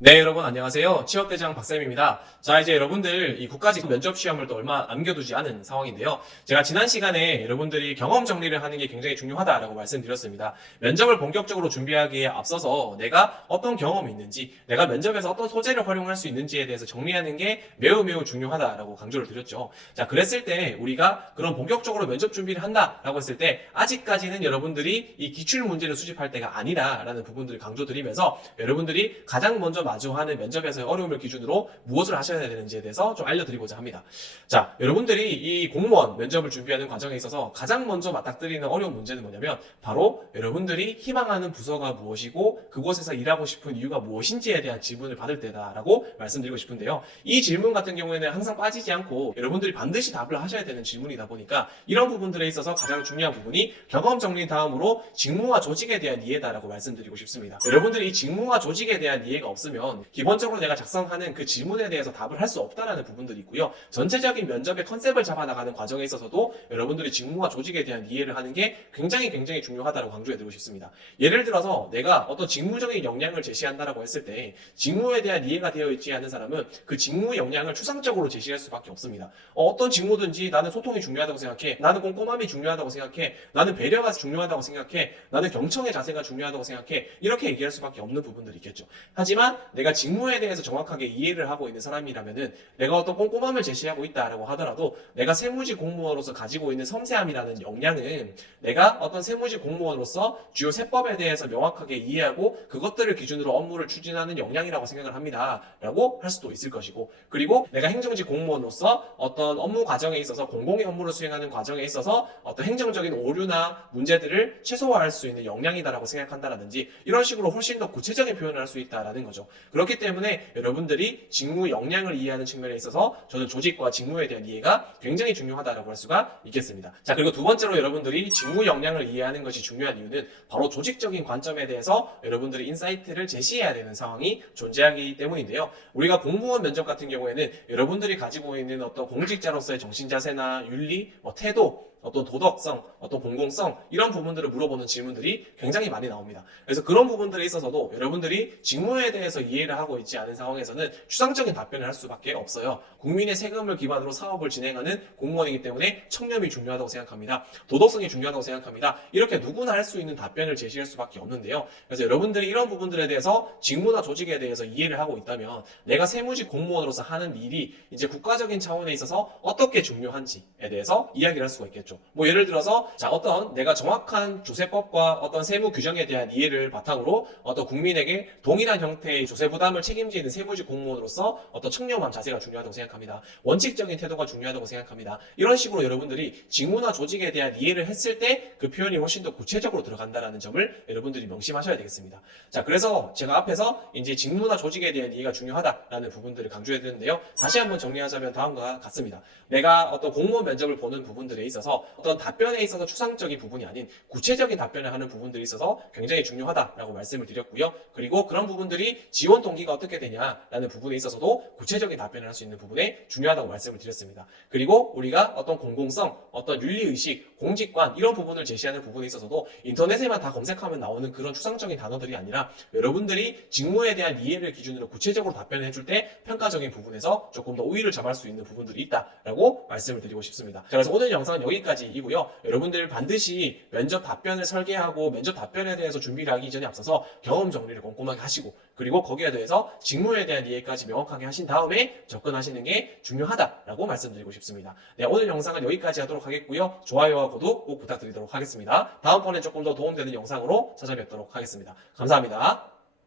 네, 여러분 안녕하세요. 취업대장 박쌤입니다. 자, 이제 여러분들 이 국가직 면접 시험을 또 얼마 남겨두지 않은 상황인데요. 제가 지난 시간에 여러분들이 경험 정리를 하는 게 굉장히 중요하다라고 말씀드렸습니다. 면접을 본격적으로 준비하기에 앞서서 내가 어떤 경험이 있는지, 내가 면접에서 어떤 소재를 활용할 수 있는지에 대해서 정리하는 게 매우 중요하다라고 강조를 드렸죠. 자, 그랬을 때 우리가 그런 본격적으로 면접 준비를 한다라고 했을 때 아직까지는 여러분들이 이 기출 문제를 수집할 때가 아니라라는 부분들을 강조드리면서 여러분들이 가장 먼저 마주하는 면접에서의 어려움을 기준으로 무엇을 하셔야 되는지에 대해서 좀 알려드리고자 합니다. 자, 여러분들이 이 공무원 면접을 준비하는 과정에 있어서 가장 먼저 맞닥뜨리는 어려운 문제는 뭐냐면 바로 여러분들이 희망하는 부서가 무엇이고 그곳에서 일하고 싶은 이유가 무엇인지에 대한 질문을 받을 때다라고 말씀드리고 싶은데요. 이 질문 같은 경우에는 항상 빠지지 않고 여러분들이 반드시 답을 하셔야 되는 질문이다 보니까 이런 부분들에 있어서 가장 중요한 부분이 경험 정리 다음으로 직무와 조직에 대한 이해다라고 말씀드리고 싶습니다. 여러분들이 이 직무와 조직에 대한 이해가 없으면 기본적으로 내가 작성하는 그 질문에 대해서 답을 할 수 없다라는 부분들이 있고요. 전체적인 면접의 컨셉을 잡아나가는 과정에 있어서도 여러분들이 직무와 조직에 대한 이해를 하는 게 굉장히 중요하다고 강조해드리고 싶습니다. 예를 들어서 내가 어떤 직무적인 역량을 제시한다라고 했을 때 직무에 대한 이해가 되어 있지 않은 사람은 그 직무 역량을 추상적으로 제시할 수밖에 없습니다. 어떤 직무든지 나는 소통이 중요하다고 생각해, 나는 꼼꼼함이 중요하다고 생각해, 나는 배려가 중요하다고 생각해, 나는 경청의 자세가 중요하다고 생각해, 이렇게 얘기할 수밖에 없는 부분들이 있겠죠. 하지만 내가 직무에 대해서 정확하게 이해를 하고 있는 사람이라면은 내가 어떤 꼼꼼함을 제시하고 있다라고 하더라도 내가 세무직 공무원으로서 가지고 있는 섬세함이라는 역량은 내가 어떤 세무직 공무원으로서 주요 세법에 대해서 명확하게 이해하고 그것들을 기준으로 업무를 추진하는 역량이라고 생각을 합니다 라고 할 수도 있을 것이고, 그리고 내가 행정직 공무원으로서 어떤 업무 과정에 있어서 공공의 업무를 수행하는 과정에 있어서 어떤 행정적인 오류나 문제들을 최소화할 수 있는 역량이다라고 생각한다라든지 이런 식으로 훨씬 더 구체적인 표현을 할 수 있다라는 거죠. 그렇기 때문에 여러분들이 직무 역량을 이해하는 측면에 있어서 저는 조직과 직무에 대한 이해가 굉장히 중요하다고 할 수가 있겠습니다. 자, 그리고 두 번째로 여러분들이 직무 역량을 이해하는 것이 중요한 이유는 바로 조직적인 관점에 대해서 여러분들이 인사이트를 제시해야 되는 상황이 존재하기 때문인데요. 우리가 공무원 면접 같은 경우에는 여러분들이 가지고 있는 어떤 공직자로서의 정신자세나 윤리, 태도, 어떤 도덕성, 어떤 공공성 이런 부분들을 물어보는 질문들이 굉장히 많이 나옵니다. 그래서 그런 부분들에 있어서도 여러분들이 직무에 대해서 이해를 하고 있지 않은 상황에서는 추상적인 답변을 할 수밖에 없어요. 국민의 세금을 기반으로 사업을 진행하는 공무원이기 때문에 청렴이 중요하다고 생각합니다. 도덕성이 중요하다고 생각합니다. 이렇게 누구나 할 수 있는 답변을 제시할 수밖에 없는데요. 그래서 여러분들이 이런 부분들에 대해서 직무나 조직에 대해서 이해를 하고 있다면 내가 세무직 공무원으로서 하는 일이 이제 국가적인 차원에 있어서 어떻게 중요한지에 대해서 이야기를 할 수가 있겠죠. 뭐 예를 들어서 자, 어떤 내가 정확한 조세법과 어떤 세무 규정에 대한 이해를 바탕으로 어떤 국민에게 동일한 형태의 조세 부담을 책임지는 세무직 공무원으로서 어떤 청렴한 자세가 중요하다고 생각합니다. 원칙적인 태도가 중요하다고 생각합니다. 이런 식으로 여러분들이 직무나 조직에 대한 이해를 했을 때 그 표현이 훨씬 더 구체적으로 들어간다는 점을 여러분들이 명심하셔야 되겠습니다. 자, 그래서 제가 앞에서 이제 직무나 조직에 대한 이해가 중요하다라는 부분들을 강조해 드렸는데요. 다시 한번 정리하자면 다음과 같습니다. 내가 어떤 공무원 면접을 보는 부분들에 있어서 어떤 답변에 있어서 추상적인 부분이 아닌 구체적인 답변을 하는 부분들이 있어서 굉장히 중요하다라고 말씀을 드렸고요. 그리고 그런 부분들이 지원 동기가 어떻게 되냐라는 부분에 있어서도 구체적인 답변을 할 수 있는 부분에 중요하다고 말씀을 드렸습니다. 그리고 우리가 어떤 공공성, 어떤 윤리의식, 공직관 이런 부분을 제시하는 부분에 있어서도 인터넷에만 다 검색하면 나오는 그런 추상적인 단어들이 아니라 여러분들이 직무에 대한 이해를 기준으로 구체적으로 답변을 해줄 때 평가적인 부분에서 조금 더 우위를 잡을 수 있는 부분들이 있다라고 말씀을 드리고 싶습니다. 자, 그래서 오늘 영상은 여기까지이고요. 여러분들 반드시 면접 답변을 설계하고 면접 답변에 대해서 준비를 하기 전에 앞서서 경험 정리를 꼼꼼하게 하시고 그리고 거기에 대해서 직무에 대한 이해까지 명확하게 하신 다음에 접근하시는 게 중요하다라고 말씀드리고 싶습니다. 네, 오늘 영상은 여기까지 하도록 하겠고요. 좋아요와 구독 꼭 부탁드리도록 하겠습니다. 다음번에 조금 더 도움되는 영상으로 찾아뵙도록 하겠습니다. 감사합니다.